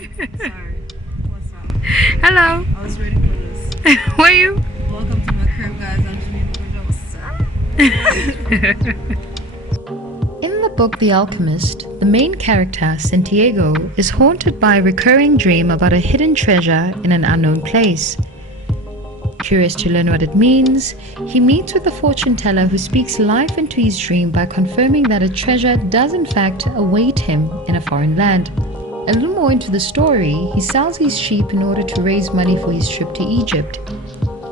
Sorry. What's up? Hello. I was ready for this. Were you? Welcome to my crib, guys. I'm Janine. What's up? In the book The Alchemist, the main character, Santiago, is haunted by a recurring dream about a hidden treasure in an unknown place. Curious to learn what it means, he meets with a fortune teller who speaks life into his dream by confirming that a treasure does in fact await him in a foreign land. A little more into the story, he sells his sheep in order to raise money for his trip to Egypt.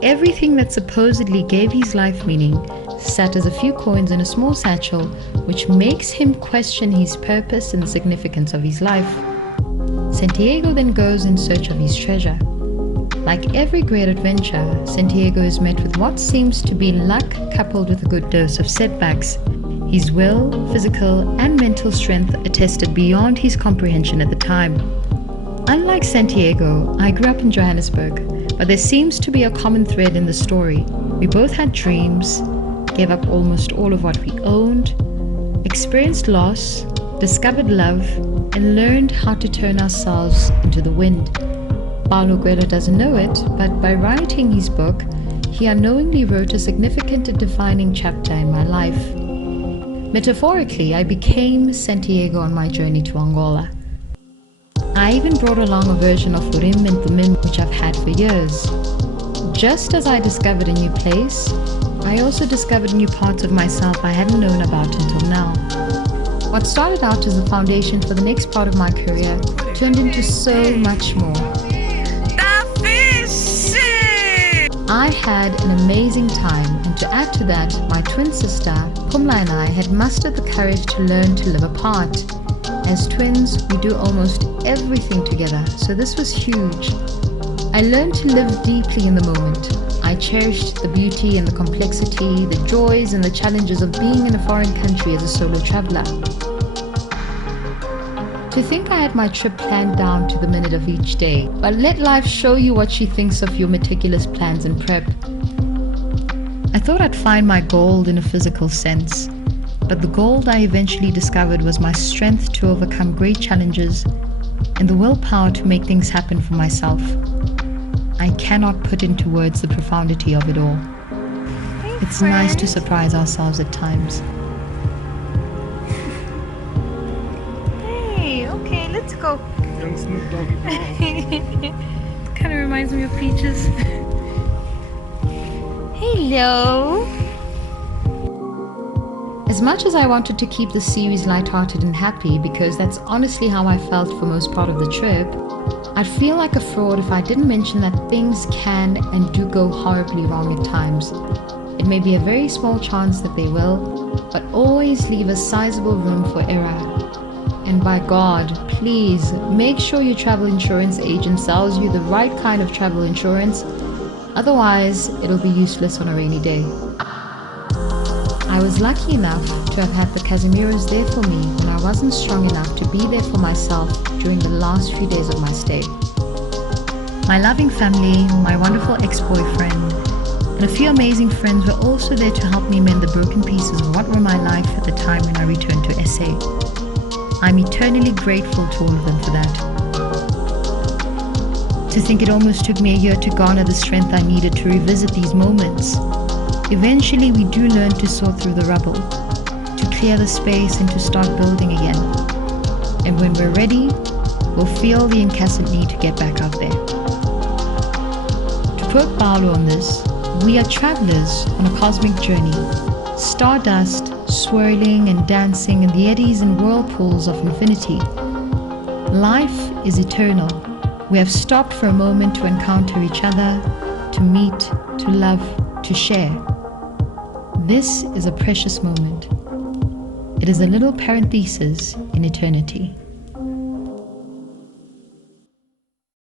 Everything that supposedly gave his life meaning sat as a few coins in a small satchel, which makes him question his purpose and the significance of his life. Santiago then goes in search of his treasure. Like every great adventure, Santiago is met with what seems to be luck coupled with a good dose of setbacks. His will, physical, and mental strength attested beyond his comprehension at the time. Unlike Santiago, I grew up in Johannesburg, but there seems to be a common thread in the story. We both had dreams, gave up almost all of what we owned, experienced loss, discovered love, and learned how to turn ourselves into the wind. Paulo doesn't know it, but by writing his book, he unknowingly wrote a significant and defining chapter in my life. Metaphorically, I became Santiago on my journey to Angola. I even brought along a version of Urim and Thummim which I've had for years. Just as I discovered a new place, I also discovered new parts of myself I hadn't known about until now. What started out as the foundation for the next part of my career turned into so much more. I had an amazing time, and to add to that, my twin sister, Pumla, and I had mustered the courage to learn to live apart. As twins, we do almost everything together, so this was huge. I learned to live deeply in the moment. I cherished the beauty and the complexity, the joys and the challenges of being in a foreign country as a solo traveler. To think I had my trip planned down to the minute of each day, but let life show you what she thinks of your meticulous plans and prep. I thought I'd find my gold in a physical sense, but the gold I eventually discovered was my strength to overcome great challenges and the willpower to make things happen for myself. I cannot put into words the profundity of it all. It's nice to surprise ourselves at times. Okay, let's go. Young Snoop Doggy. Kind of reminds me of Peaches. Hello. As much as I wanted to keep the series lighthearted and happy, because that's honestly how I felt for most part of the trip, I'd feel like a fraud if I didn't mention that things can and do go horribly wrong at times. It may be a very small chance that they will, but always leave a sizable room for error. And by God, please make sure your travel insurance agent sells you the right kind of travel insurance. Otherwise, it'll be useless on a rainy day. I was lucky enough to have had the Casimiros there for me when I wasn't strong enough to be there for myself during the last few days of my stay. My loving family, my wonderful ex-boyfriend, and a few amazing friends were also there to help me mend the broken pieces of what were my life at the time when I returned to SA. I'm eternally grateful to all of them for that. To think it almost took me a year to garner the strength I needed to revisit these moments. Eventually we do learn to sort through the rubble, to clear the space and to start building again. And when we're ready, we'll feel the incessant need to get back out there. To quote Paulo on this, we are travelers on a cosmic journey, stardust swirling and dancing in the eddies and whirlpools of infinity. Life is eternal. We have stopped for a moment to encounter each other, to meet, to love, to share. This is a precious moment. It is a little parenthesis in eternity.